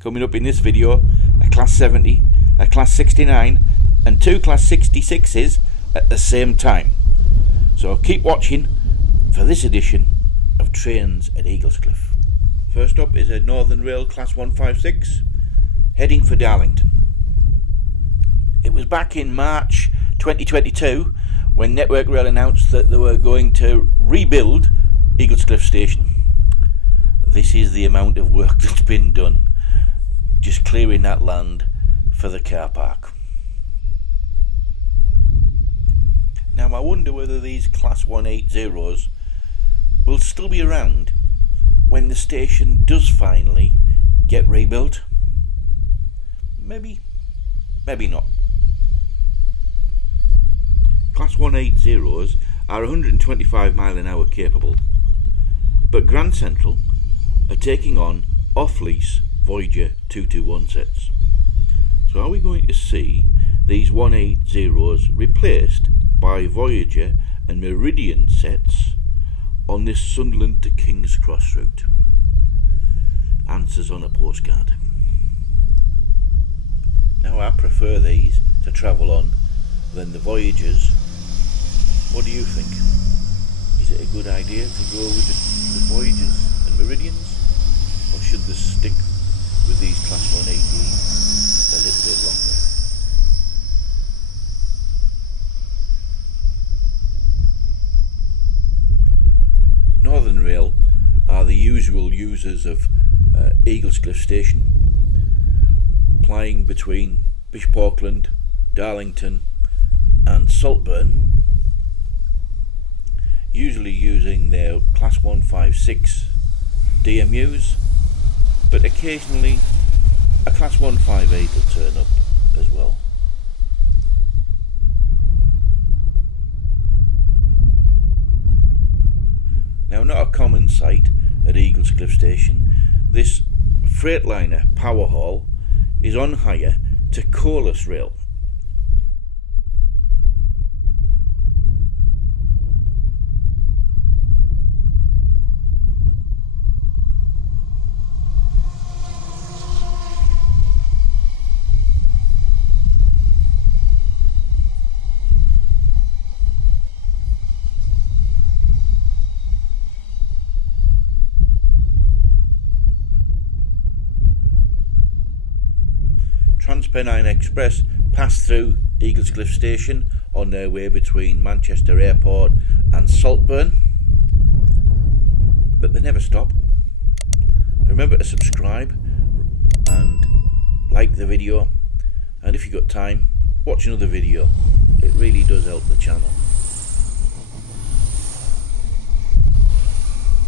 Coming up in this video, a Class 70, a Class 69 and two Class 66s at the same time. So keep watching for this edition of Trains at Eaglescliffe. First up is a Northern Rail Class 156 heading for Darlington. It was back in March 2022 when Network Rail announced that they were going to rebuild Eaglescliffe Station. This is the amount of work that's been done, just clearing that land for the car park. Now I wonder whether these Class 180s will still be around when the station does finally get rebuilt. Maybe not. Class 180s are 125 mile an hour capable, but Grand Central are taking on off-lease Voyager 221 sets. So are we going to see these 180s replaced by Voyager and Meridian sets on this Sunderland to King's Cross route? Answers on a postcard. Now I prefer these to travel on than the Voyagers. What do you think? Is it a good idea to go with the Voyagers and Meridians, or should they stick with these Class 180 a little bit longer? Northern Rail are the usual users of Eaglescliffe Station, plying between Bishop Auckland, Darlington and Saltburn, usually using their Class 156 DMUs, but occasionally a Class 158 will turn up as well. Now, not a common sight at Eaglescliffe Station, this Freightliner power haul is on hire to Colas Rail. Transpennine Express passed through Eaglescliffe Station on their way between Manchester Airport and Saltburn, but they never stop. Remember to subscribe and like the video, and if you've got time, watch another video. It really does help the channel.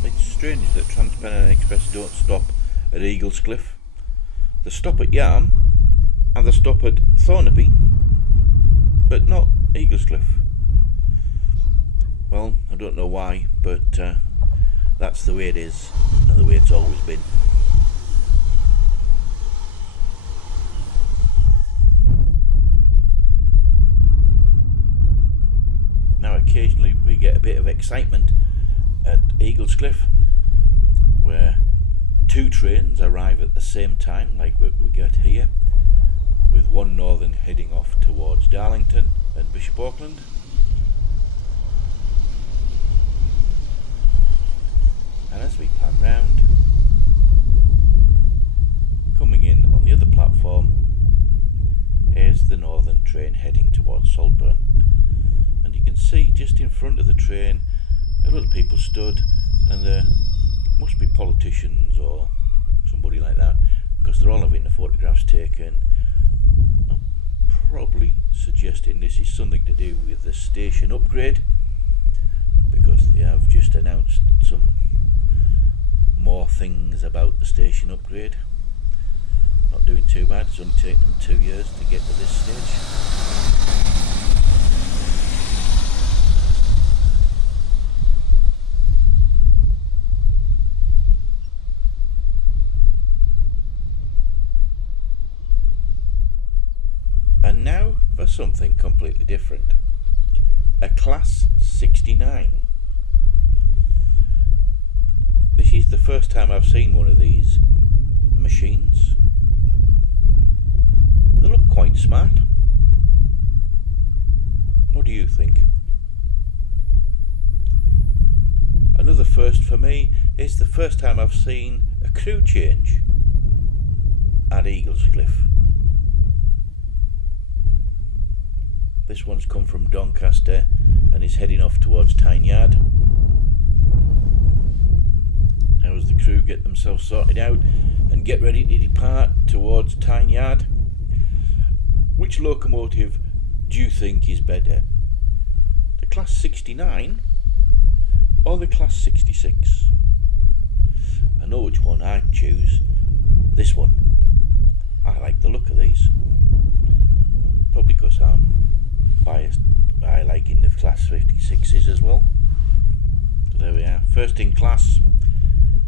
It's strange that Transpennine Express don't stop at Eaglescliffe. They stop at Yarm and they stop at Thornaby, but not Eaglescliffe. Well, I don't know why, but that's the way it is and the way it's always been. Now occasionally we get a bit of excitement at Eaglescliffe where two trains arrive at the same time, like we get here, with one Northern heading off towards Darlington and Bishop Auckland, and as we pan round, coming in on the other platform is the Northern train heading towards Saltburn, and you can see just in front of the train a lot of people stood, and there must be politicians or somebody like that, because they're all having the photographs taken. Probably suggesting this is something to do with the station upgrade, because they have just announced some more things about the station upgrade. Not doing too bad, it's only taken them 2 years to get to this stage. And now for something completely different. A Class 69. This is the first time I've seen one of these machines. it's the first time I've seen a crew change at Eaglescliffe. This one's come from Doncaster and is heading off towards Tyne Yard. Now as the crew get themselves sorted out and get ready to depart towards Tyne Yard, which locomotive do you think is better? The Class 69 or the Class 66? I know which one I'd choose. This one. I like the look of these. Probably because I'm biased by liking the Class 56s as well. So there we are. First in class,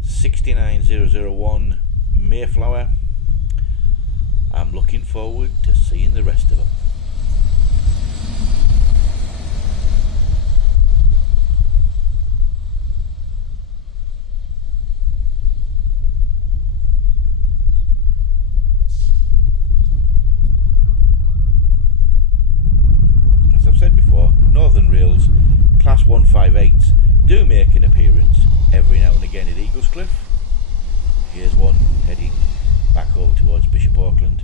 69001 Mayflower. I'm looking forward to seeing the rest of them. As I've said before, Northern Rails Class 158s do make an appearance every now and again at Eaglescliffe. Here's one heading back over towards Bishop Auckland.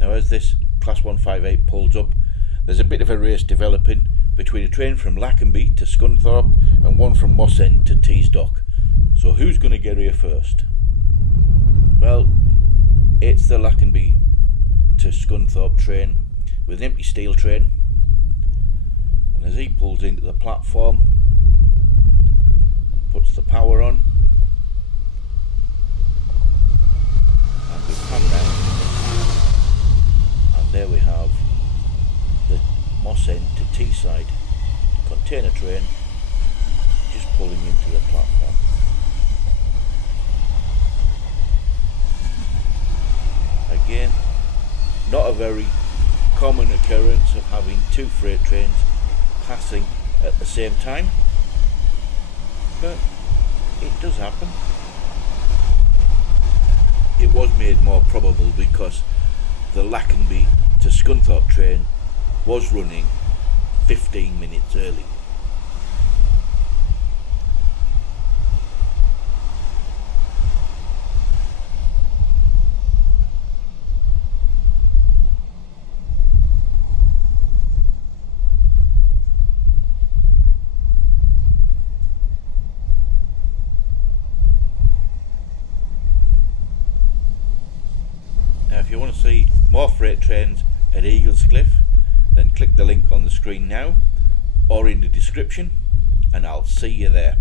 Now as this Class 158 pulls up, there's a bit of a race developing between a train from Lackenby to Scunthorpe and one from Moss End to Teesdock. So who's going to get here first? Well, it's the Lackenby to Scunthorpe train with an empty steel train, and as he pulls into the platform and puts the power on, and we pan down, and there we have the Moss End to Teesside container train just pulling into the platform. Again, not a very common occurrence of having two freight trains passing at the same time, but it does happen. It was made more probable because the Lackenby to Scunthorpe train was running 15 minutes early. Now if you want to see more freight trains at Eaglescliffe, then click the link on the screen now or in the description, and I'll see you there.